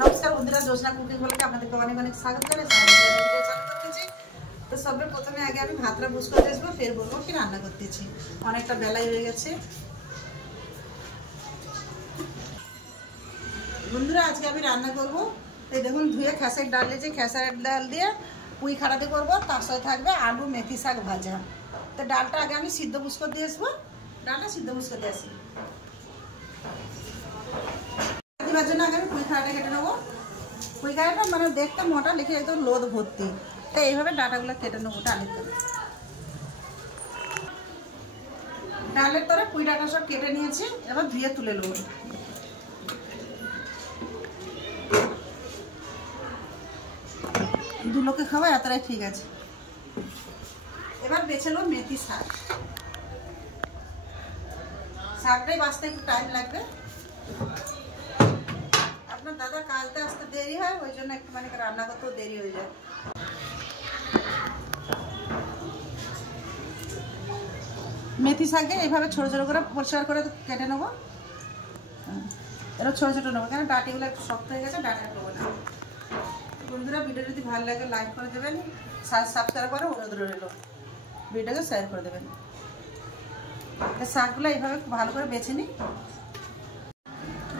নমস্কার বন্ধুরা, জ্যোৎস্না কুকিং ব্লগে আপনাদেরকে অনেক অনেক স্বাগত জানাই। তো সবের প্রথমে আগে আমি ভাতটা বুঝ করতে আসবো, ফের বলবো কি রান্না করতেছি। অনেকটা বেলাই হয়ে গেছে বন্ধুরা। আজকে আমি রান্না করবো, এই দেখুন ধুয়ে খেসার ডাল দিয়েছি, খেসার ডাল দিয়ে পুঁই খাড়াতে করবো, তার সাথে থাকবে আলু মেথি শাক ভাজা। তো ডালটা আগে আমি সিদ্ধ বুঝ করতে আসবো, ডালটা সিদ্ধ বুঝ করতে আসি। দেওয়ার জন্য আগে আমি পুঁই খাড়াটা কেটে নেবো। পুঁই খাড়াটা মানে দেখতে মোটা, লিখে একদম লোদ ভর্তি, তো এইভাবে ডাটাগুলো কেটে নেবো ডালের তরে। ডালের তরে পুঁই ডাটা সব কেটে নিয়েছি, এবার ধুয়ে তুলে নেবো। দু লোকে খাওয়া এতটাই ঠিক আছে। এবার বেছে নেবো মেথি শাক। শাকটাই বাঁচতে একটু টাইম লাগবে। আপনার দাদা কালতে আসতে দেরি হয়, ওই জন্য একটু মানে রান্না করতেও দেরি হয়ে যায়। মেথি শাককে এইভাবে ছোটো ছোটো করে পরিষ্কার করে কেটে নেবো। এবার ছোটো ছোটো নেবো, কেন ডাটিগুলো একটু শক্ত হয়ে গেছে, ডাটা নেবো না। বন্ধুরা, ভিডিও যদি ভালো লাগে লাইক করে দেবেন, সাবস্ক্রাইব করে অনুরোধ রইল, ভিডিওকে শেয়ার করে দেবেন। শাকগুলো এইভাবে ভালো করে বেছে নিই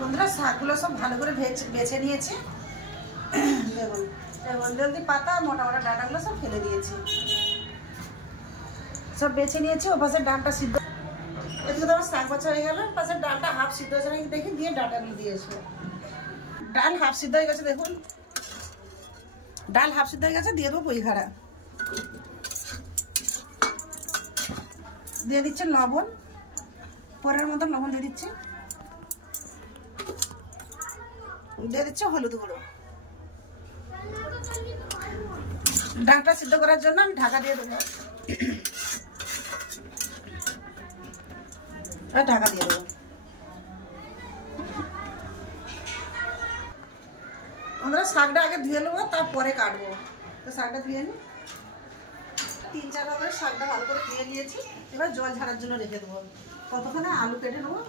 বন্ধুরা। শাকগুলো সব ভালো করে বেছে নিয়েছি। দেখুন হলদি পাতা মোটা মোটা ডাঁটাগুলো সব ফেলে দিয়েছি, সব বেছে নিয়েছি। ও পাশে ডালটা সিদ্ধ, এদিকে তো আমার শাক বাছা হয়ে গেল। পাশে ডালটা হাফ সিদ্ধ হয়েছে নাকি দেখি, দিয়ে ডাঁটাগুলো দিয়েছি। ডাল হাফ সিদ্ধ হয়ে গেছে, দেখুন ডাল হাফ সিদ্ধ হয়ে গেছে। দিয়ে দেবো পুঁই খাড়া, দিয়ে দিচ্ছে লবণ, পরের মতো লবণ দিয়ে দিচ্ছি, দিয়ে দিচ্ছে হলুদ গুঁড়ো। ডালটা সিদ্ধ করার জন্য আমি ঢাকা দিয়ে দেবো, ঢাকা দিয়ে দেবো। আমরা শাকটা আগে ধুয়ে নেবো, তারপরে কাটবো। তো শাকটা ধুয়ে নিই, 3-4 ভাগের শাকটা ভালো করে ধুয়ে নিয়েছি। এবার জল ঝাড়ার জন্য রেখে দেবো। ততক্ষণে আলু কেটে নেবো,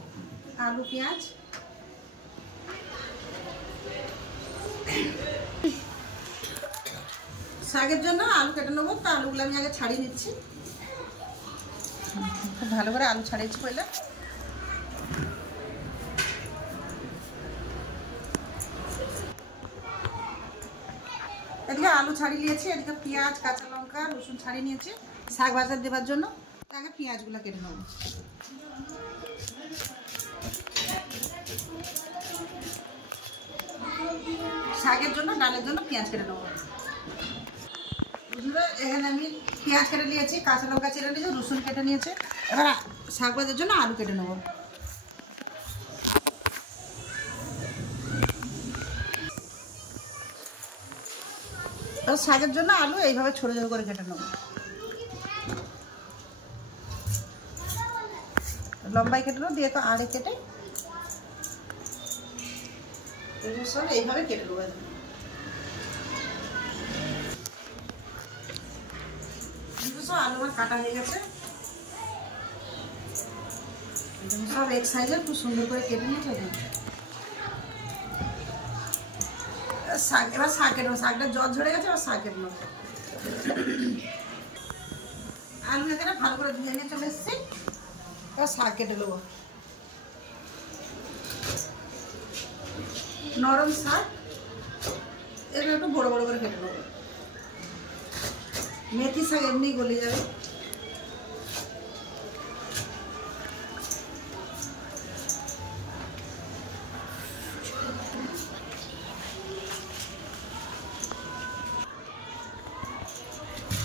আলু পেঁয়াজ। শাকের জন্য আলু কেটে নেবো, তো আলুগুলো আমি আগে ছাড়িয়ে নিচ্ছি। খুব ভালো করে আলু ছাড়িয়েছি পয়লা। এদিকে আলু ছাড়িয়ে নিয়েছি, এদিকে পেঁয়াজ কাঁচা লঙ্কা রসুন ছাড়িয়ে নিয়েছি শাক ভাজা দেওয়ার জন্য। আগে পেঁয়াজগুলো কেটে নেবো। শাকের জন্য ডালের জন্য পেঁয়াজ কেটে নেবো। এখানে আমি পেঁয়াজ কেটে নিয়েছি, কাঁচা লঙ্কা ছেড়ে নিয়েছি, রসুন কেটে নিয়েছি। এবার শাক ভাজার জন্য আলু কেটে নেবো। এবার শাকের জন্য আলু এইভাবে ছোটো ছোটো করে কেটে নেবো। লম্বাই কেটে নেবো, দিয়ে তো আড়ে কেটে সব এইভাবে কেটে নেবো। আলু আমার কাটা হয়ে গেছে, সব এক সাইজের খুব সুন্দর করে কেটে নিয়েছে। শাক, এবার শাক কেটে নেবো। শাকটা জল ঝরে গেছে, এবার শাক কেটে নেবো। আলু এখানে ভালো করে ধুয়ে নিয়ে চলে এসেছি, এবার শাক কেটে নেবো। নরম শাক, এবার একটু বড় বড় করে কেটে নেবো। মেথি শাক এমনি গলে যাবে।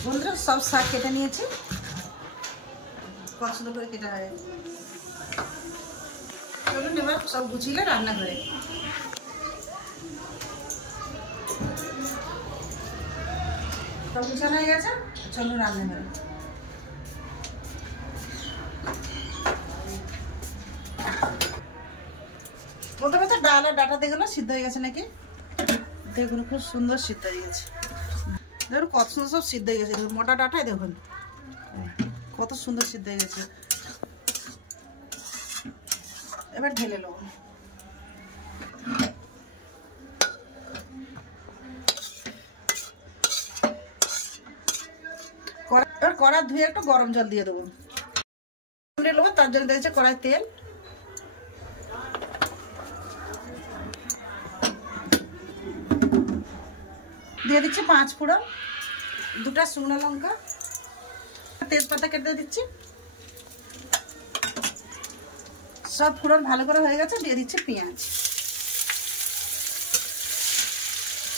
বন্ধুরা, সব শাক কেটে নিয়েছি, পছন্দ করে কেটে হয়। চলুন এবার সব গুছিয়ে রান্না করে। সব গুছানো হয়ে গেছে, চলুন রান্না করে। প্রথমে তো ডাল আর ডাটা দেখলো সিদ্ধ হয়ে গেছে নাকি, দেখুন খুব সুন্দর সিদ্ধ হয়ে গেছে। দেখুন কত সুন্দর সব সিদ্ধ হয়ে গেছে। মোটা ডাটায় দেখুন কত সুন্দর সিদ্ধ হয়ে গেছে। এবার ঢেলে নেব। কড়া ধুয়ে একটু গরম জল দিয়ে দেবো। নেবো তার জন্য দিয়েছে কড়াই তেল, দিয়ে দিচ্ছি 5 ফোড়ন, 2টা শুকনো লঙ্কা, তেজপাতা কেটে দিচ্ছি। সব ফোড়ন ভালো করে হয়ে গেছে, দিয়ে দিচ্ছি পেঁয়াজ,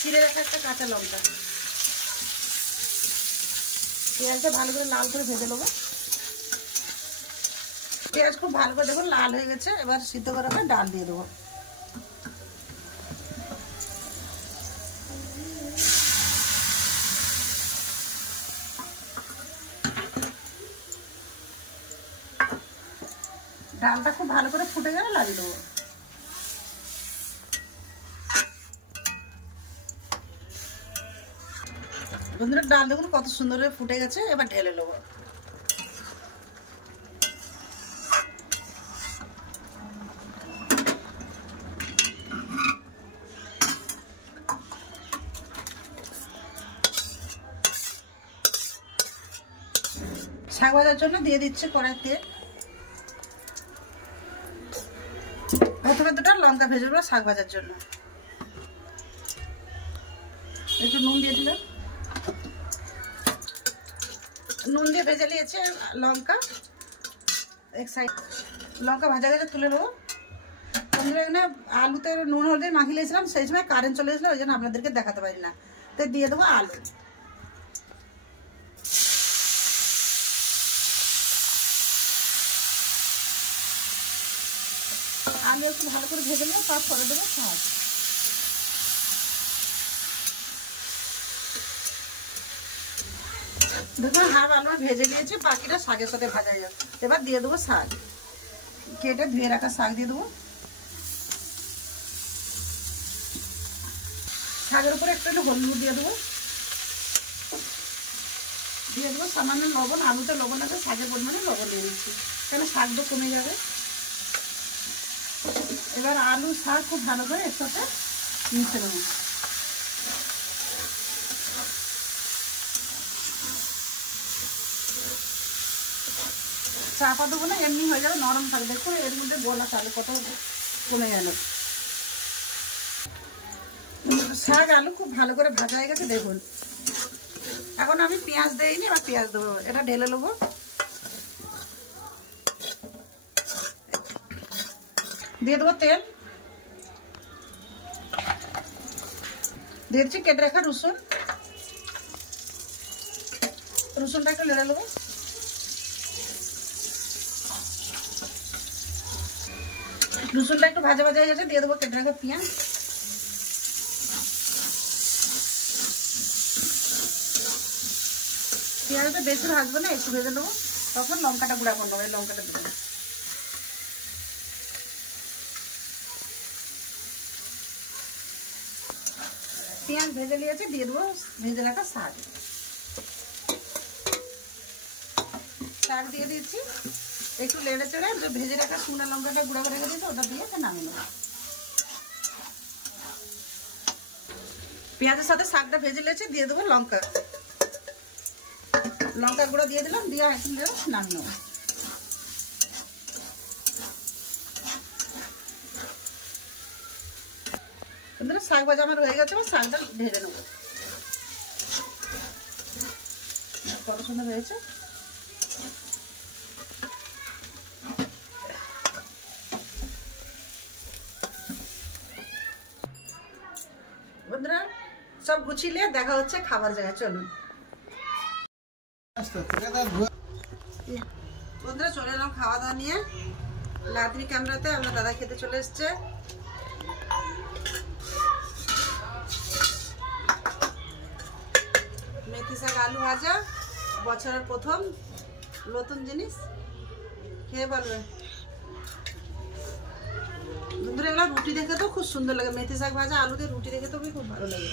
চিড়ে রাখা একটা কাঁচা লঙ্কা। পেঁয়াজটা ভালো করে লাল করে ভেজে নেবো। পেঁয়াজ খুব ভালো করে দেখুন লাল হয়ে গেছে। এবার সিদ্ধ করা ডাল দিয়ে দেবো। ডালটা খুব ভালো করে ফুটে গেলে লাগিয়ে দেবো। বন্ধুরা ডাল দেখুন কত সুন্দর ফুটে গেছে। এবার ঢেলে নেবো। শাক ভাজার জন্য দিয়ে দিচ্ছে কড়াই তেল। প্রথমে 2টা লঙ্কা ভেজে নেবো শাক ভাজার জন্য। একটু নুন দিয়ে দিলাম। নুন দিয়ে ভেজে নিয়েছে লঙ্কা। এক সাইড লঙ্কা ভাজা গেছে তুলে নেবো। এখানে আলুতে নুন হলুদ মাখিয়ে নিয়েছিলাম, সেই সময় কারেন্ট চলে এসেছিল, ওই জন্য আপনাদেরকে দেখাতে পারি না। তো দিয়ে দেবো আলু। আলু একটু ভালো করে ভেজে নেবো, তারপরে দেবো শাক। দেখুন হাফ আলু ভেজে নিয়েছি, বাকিটা শাকের সাথে ভাজা যাবে। এবার দিয়ে দেবো শাক, কেটে ধুয়ে রাখা শাক দিয়ে দেবো। শাকের উপরে একটু হলুদ দিয়ে দেবো। দিয়ে দেবো সামান্য লবণ। আলুতে লবণ আছে, শাকের পরিমাণে লবণ দিয়ে দিচ্ছি, কেন শাকটা কমে যাবে। এবার আলু শাক খুব ভালো করে এর সাথে মিশে নেব। চাপা দেবো না, এমনি হয়ে যাবে, নরম থাকবে। দেখুন এর মধ্যে গোলা চালু কত কমে গেল। শাক আলু খুব ভালো করে ভাজা হয়ে গেছে দেখুন। এখন আমি পেঁয়াজ দেইনি, এবার পেঁয়াজ দেবো। এটা ঢেলে নেবো। দিয়ে দেবো তেল, দিয়ে দিচ্ছি কেটে রাখা রসুন। রসুনটা একটু নেড়ে নেবো। রসুনটা একটু ভাজা ভাজা হয়ে গেছে, দিয়ে দেবো কেটে রাখা পেঁয়াজ। পেঁয়াজটা বেশি ভাজবো না, একটু ভেজে নেবো, তখন লঙ্কাটা গুঁড়া করে নেবো। এই লঙ্কাটা দেবো। পেঁয়াজ ভেজে নিয়েছি, দিয়ে দেবো ভেজে রাখা শাক। শাক দিয়ে দিচ্ছি, একটু নেড়ে চেড়ে যে ভেজে রাখা শুকনো লঙ্কাটা গুঁড়া করে রেখে দিয়েছি, ওটা দিয়ে নামিয়ে নেবো। পেঁয়াজের সাথে শাকটা ভেজে নিয়েছি, দিয়ে দেবো লঙ্কা। লঙ্কা গুঁড়ো দিয়ে দিলাম, দিয়ে একটু নেড়ে নামিয়ে নেবো। শাক ভাজা আমার হয়ে গেছে, শাকটা ঢেলে নেবো। কত সুন্দর হয়েছে। বন্ধুরা সব গুছিয়ে দেখা হচ্ছে খাবার জায়গায়, চলুন। বন্ধুরা চলে এলাম খাওয়া দাওয়া নিয়ে। লাদনি ক্যামেরাতে আমরা দাদা খেতে চলে এসছে। মেথি শাক আলু ভাজা, বছরের প্রথম নতুন জিনিস, খেয়ে বলবে। বন্ধুরা এগুলো রুটি দেখে তো খুব সুন্দর লাগে। মেথি শাক ভাজা আলু দিয়ে রুটি দেখে তো খুব ভালো লাগে।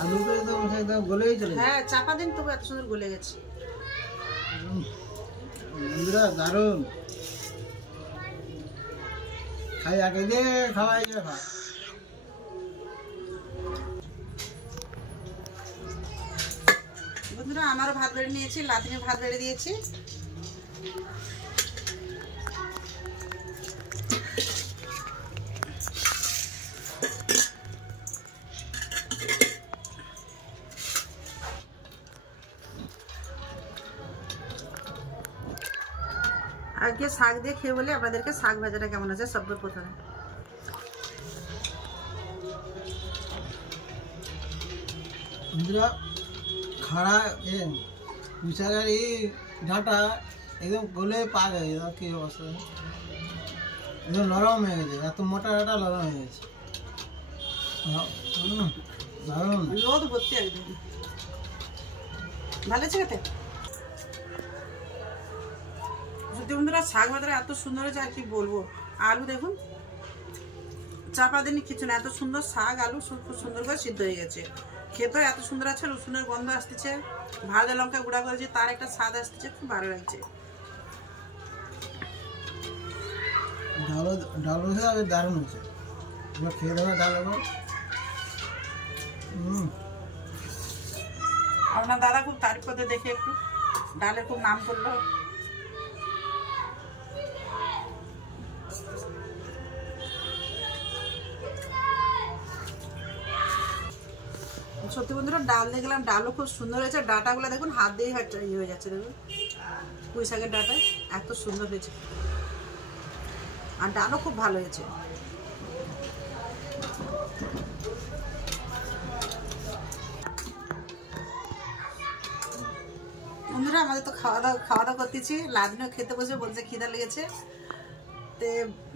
আলুটা একদম গলেই চলে। হ্যাঁ চাপা দিন তবু এত সুন্দর গলে গেছে। বন্ধুরা দারুণ। খাই আগে দিয়ে খাওয়াই যাবে ভাত। বন্ধুরা আমারও ভাত বেড়ে নিয়েছি, লাদিনে ভাত বেড়ে দিয়েছি। আজকে শাক দিয়ে খেয়ে বলে আপনাদেরকে শাক ভাজাটা কেমন আছে সবগুলো প্রথমে। বন্ধুরা খাড়া পুঁইশাকের এই ডাঁটা একদম গলে পা গেছে, কি অবস্থা, একদম নরম হয়ে গেছে, এত মোটা ডাঁটা নরম হয়ে গেছে। দারুণ রোদ ভর্তি একদম ভালো আছে খেতে। সত্যি বন্ধুরা শাক ভাজাটা এত সুন্দর হয়েছে আর কি বলবো। আলু দেখুন চাপা দিনই কিছু না, এত সুন্দর শাক আলু খুব সুন্দর করে সিদ্ধ হয়ে গেছে। খেতেও এত সুন্দর আছে, রসুনের গন্ধ আসতেছে, ভাজা লঙ্কা গুঁড়া করেছে তার একটা স্বাদ আসতেছে, খুব ভালো লাগছে। ডাল হয়েছে, দারুণ হয়েছে, খেয়ে দেবে ডাল। আপনার দাদা খুব তারিফ করতে দেখে একটু ডালের খুব নাম করলো। সত্যি বন্ধুরা ডাল দিয়ে গেলাম, ডালও খুব সুন্দর হয়েছে। ডাটাগুলো দেখুন হাত দিয়েই ইয়ে হয়ে যাচ্ছে, দেখুন পুঁই শাকের ডাটা এত সুন্দর হয়েছে, আর ডালও খুব ভালো হয়েছে। বন্ধুরা আমাদের তো খাওয়া দাওয়া করতেছি, লাদিনও খেতে বসে বলছে খিদা লেগেছে। তো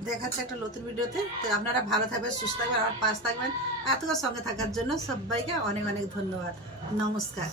দেখাচ্ছে একটা নতুন ভিডিওতে। তো আপনারা ভালো থাকবেন, সুস্থ থাকবেন, আমার পাশে থাকবেন। এতক্ষণ সঙ্গে থাকার জন্য সবাইকে অনেক অনেক ধন্যবাদ। নমস্কার।